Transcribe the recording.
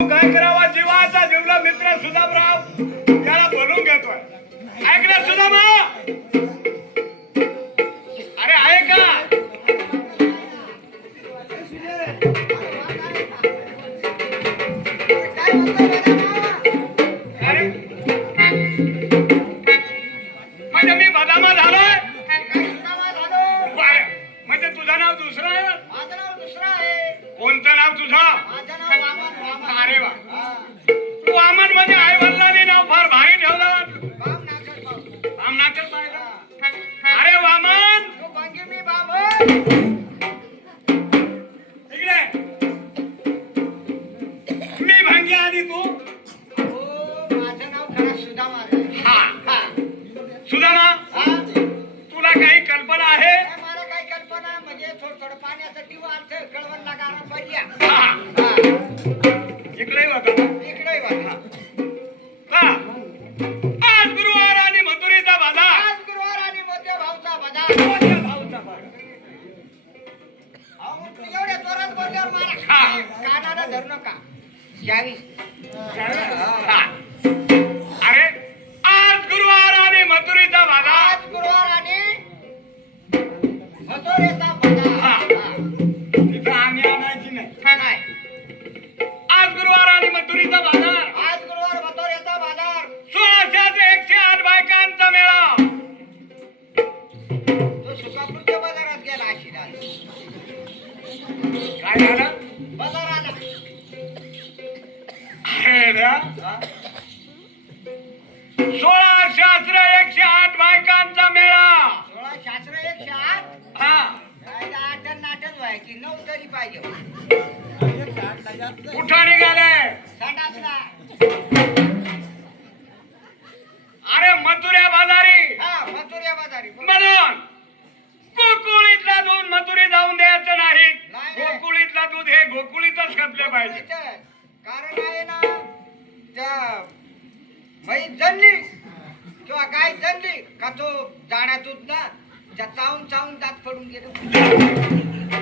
काय करावा जीवाचा जीवला मित्र सुदामराव त्याला बोलून घेतोय. ऐक रे सुदामा, अरे आहे का? अरे म्हणजे मी बदामा झालोय? म्हणजे तुझं नाव दुसरं आहे? माझं नाव दुसरं आहे. कोणतं नाव तुझं? माझं नाव वामन. अरे वा, वामन म्हणजे आई वडिलांनी नाव फार भारी ठेवलं. वामनाकर पाहिलं. अरे वामन, तू भंगी मी बाबन. इकडे मी भंगी आणि तू? माझं नाव खरं सुदामा आहे. हा सुदामा, हा? तुला काही कल्पना आहे? काय मला काही कल्पना म्हणजे थोडं पाण्याचं टिवा आलतं कळवणला गाणं पडल्या. हा. इकडे बघा. इकडे बघा. का आज गुरुवार आणि मथुरीचा बाजार. आज गुरुवार आणि मोठ्या भाऊचा बाजार. मोठ्या भाऊचा बाजार. अहो, मग तू एवढ्या जोरात बोलल्यावर मला हा. कानाला धरू नका. यावी. हा. अरे आज गुरुवार आणि मथुरीचा बाजार. आज गुरुवार आणि मथुरेचा बाजार. हा. हा. तिथं आम्ही आणायची नाही. नाही. आज गुरुवार आणि मथुरीचा बाजार. आज गुरुवार मथुरेचा बाजार. 1600 ते 108 बायकांचा मेळा. तो सुकापूरच्या बाजारात गेला अशी काय झालं? बाजार आला. अरे द्या. हा? 1600 108 बायकांचा मेळा. 16 शास्त्र 108. हा. काय आठण नाटण व्हायची 9 तरी पाहिजे. कुठं निघाले? संडासला. अरे मथुऱ्या बाजारी. हा मथुरे बाजारी. म्हणून गोकुळीतला दूध मथुरी जाऊन द्यायचं नाही. नाही. गोकुळीतला दूध हे गोकुळीतच घातले पाहिजे. कारण आहे ना त्या म्हैस जणली किंवा गाय जणली का तो जाण्यातून ना त्या चावून चावून दात पडून गेलो.